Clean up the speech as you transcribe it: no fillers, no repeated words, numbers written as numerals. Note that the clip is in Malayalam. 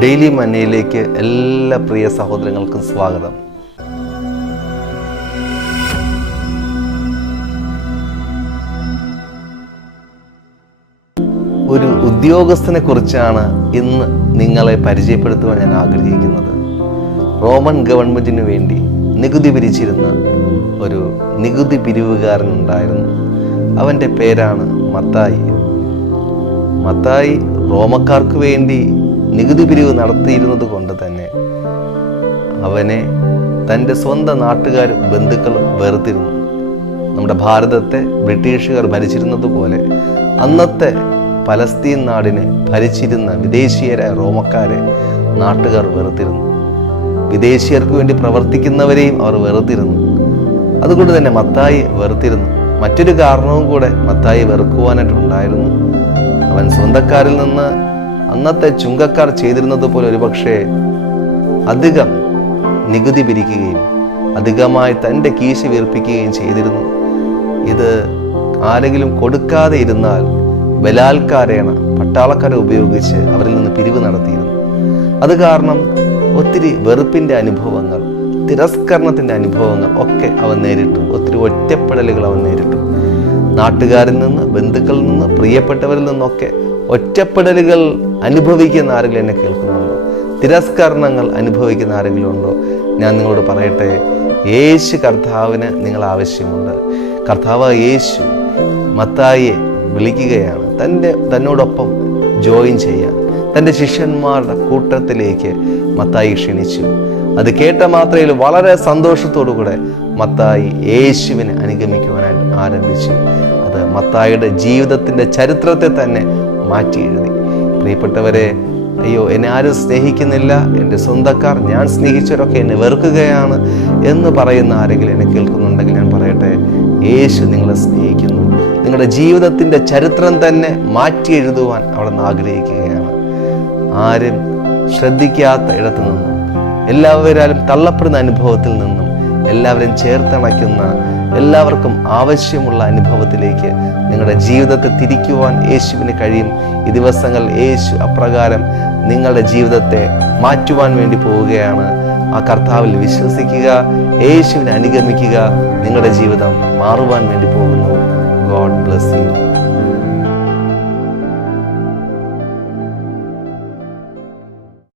ഡെയിലി മന്നയിലേക്ക് എല്ലാ പ്രിയ സഹോദരങ്ങൾക്കും സ്വാഗതം. ഒരു ഉദ്യോഗസ്ഥനെ കുറിച്ചാണ് ഇന്ന് നിങ്ങളെ പരിചയപ്പെടുത്തുവാൻ ഞാൻ ആഗ്രഹിക്കുന്നത്. റോമൻ ഗവൺമെന്റിന് വേണ്ടി നികുതി പിരിച്ചിരുന്ന ഒരു നികുതി പിരിവുകാരനുണ്ടായിരുന്നു. അവൻ്റെ പേരാണ് മത്തായി. മത്തായി റോമക്കാർക്ക് വേണ്ടി നികുതി പിരിവ് നടത്തിയിരുന്നത് കൊണ്ട് തന്നെ അവനെ തൻ്റെ സ്വന്തം നാട്ടുകാരും ബന്ധുക്കളും വെറുത്തിരുന്നു. നമ്മുടെ ഭാരതത്തെ ബ്രിട്ടീഷുകാർ ഭരിച്ചിരുന്നത് പോലെ അന്നത്തെ പലസ്തീൻ നാടിനെ ഭരിച്ചിരുന്ന വിദേശീയരായ റോമക്കാരെ നാട്ടുകാർ വെറുത്തിരുന്നു. വിദേശീയർക്ക് വേണ്ടി പ്രവർത്തിക്കുന്നവരെയും അവർ വെറുത്തിരുന്നു. അതുകൊണ്ട് തന്നെ മത്തായി വെറുത്തിരുന്നു. മറ്റൊരു കാരണവും കൂടെ മത്തായി വെറുക്കുവാനായിട്ടുണ്ടായിരുന്നു. അവൻ സ്വന്തക്കാരിൽ നിന്ന് അന്നത്തെ ചുങ്കക്കാർ ചെയ്തിരുന്നത് പോലെ ഒരുപക്ഷെ അധികം നികുതി പിരിക്കുകയും അധികമായി തൻ്റെ കീശ വീർപ്പിക്കുകയും ചെയ്തിരുന്നു. ഇത് ആരെങ്കിലും കൊടുക്കാതെ ഇരുന്നാൽ ബലാത്കാരേണ പട്ടാളക്കാരെ ഉപയോഗിച്ച് അവരിൽ നിന്ന് പിരിവ് നടത്തിയിരുന്നു. അത് കാരണം ഒത്തിരി വെറുപ്പിൻ്റെ അനുഭവങ്ങൾ, തിരസ്കരണത്തിൻ്റെ അനുഭവങ്ങൾ ഒക്കെ അവൻ നേരിട്ടു. ഒത്തിരി ഒറ്റപ്പെടലുകൾ അവൻ നേരിട്ടു. നാട്ടുകാരിൽ നിന്ന്, ബന്ധുക്കളിൽ നിന്ന്, പ്രിയപ്പെട്ടവരിൽ നിന്നൊക്കെ ഒറ്റപ്പെടലുകൾ അനുഭവിക്കുന്ന ആരെങ്കിലും എന്നെ കേൾക്കുന്നുണ്ടോ? തിരസ്കരണങ്ങൾ അനുഭവിക്കുന്ന ആരെങ്കിലും ഉണ്ടോ? ഞാൻ നിങ്ങളോട് പറയട്ടെ, യേശു കർത്താവിന് നിങ്ങൾ ആവശ്യമുണ്ട്. കർത്താവ് യേശു മത്തായിയെ വിളിക്കുകയാണ് തന്നോടൊപ്പം ജോയിൻ ചെയ്യാൻ. തൻ്റെ ശിഷ്യന്മാരുടെ കൂട്ടത്തിലേക്ക് മത്തായി ക്ഷണിച്ചു. അത് കേട്ട മാത്രയിൽ വളരെ സന്തോഷത്തോടു കൂടെ മത്തായി യേശുവിനെ അനുഗമിക്കുവാനായിട്ട് ആരംഭിച്ചു. അത് മത്തായിയുടെ ജീവിതത്തിൻ്റെ ചരിത്രത്തെ തന്നെ മാറ്റി എഴുതി. പ്രിയപ്പെട്ടവരെ, അയ്യോ എന്നെ ആരും സ്നേഹിക്കുന്നില്ല, എൻ്റെ സ്വന്തക്കാർ, ഞാൻ സ്നേഹിച്ചവരൊക്കെ എന്നെ വെറുക്കുകയാണ് എന്ന് പറയുന്ന ആരെങ്കിലും എന്നെ കേൾക്കുന്നുണ്ടെങ്കിൽ ഞാൻ പറയട്ടെ, യേശു നിങ്ങളെ സ്നേഹിക്കുന്നു. നിങ്ങളുടെ ജീവിതത്തിൻ്റെ ചരിത്രം തന്നെ മാറ്റി എഴുതുവാൻ അവിടെ നിന്ന് ആഗ്രഹിക്കുകയാണ്. ആരും ശ്രദ്ധിക്കാത്ത ഇടത്തു നിന്നും, എല്ലാവരും തള്ളപ്പെടുന്ന അനുഭവത്തിൽ നിന്നും എല്ലാവരും ചേർത്തണയ്ക്കുന്ന, എല്ലാവർക്കും ആവശ്യമുള്ള അനുഭവത്തിലേക്ക് നിങ്ങളുടെ ജീവിതത്തെ തിരിക്കുവാൻ യേശുവിന് കഴിയും. ഈ ദിവസങ്ങൾ യേശു അപ്രകാരം നിങ്ങളുടെ ജീവിതത്തെ മാറ്റുവാൻ വേണ്ടി പോവുകയാണ്. ആ കർത്താവിൽ വിശ്വസിക്കുക, യേശുവിനെ അനുഗമിക്കുക. നിങ്ങളുടെ ജീവിതം മാറുവാൻ വേണ്ടി പോകുന്നു. God bless you.